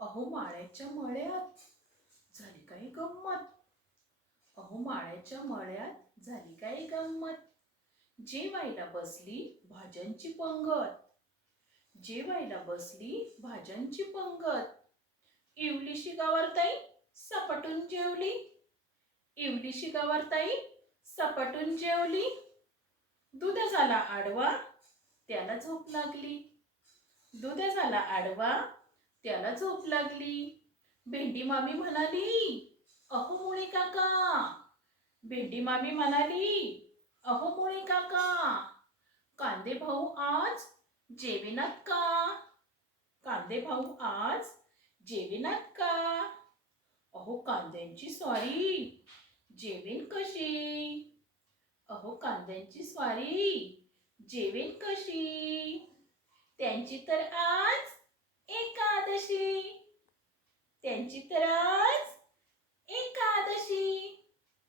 अहो माळ्याच्या मळ्यात झाली काही गंमत? अहो माळ्याच्या मळ्यात झाली काही गंमत? जेवायला बसली भाज्यांची पंगत. जेवायला बसली भाज्यांची पंगत. इवलीशी गावरताई सपाटून जेवली. इवलीशी गावरताई सपाटून जेवली. दूध झाला आडवा त्याला झोप लागली. दूध झाला आडवा त्याला झोप लागली. भेंडी मामी म्हणाली अहो मुळे काका. भेंडी मामी म्हणाली अहो मुळे काका. कांदे भाऊ आज जेविनात का? कांदे भाऊ आज जेविनात का? अहो कांद्यांची स्वारी जेवीन कशी? अहो कांद्यांची स्वारी जेवीन कशी? त्यांची तर आज त्यांची तर आज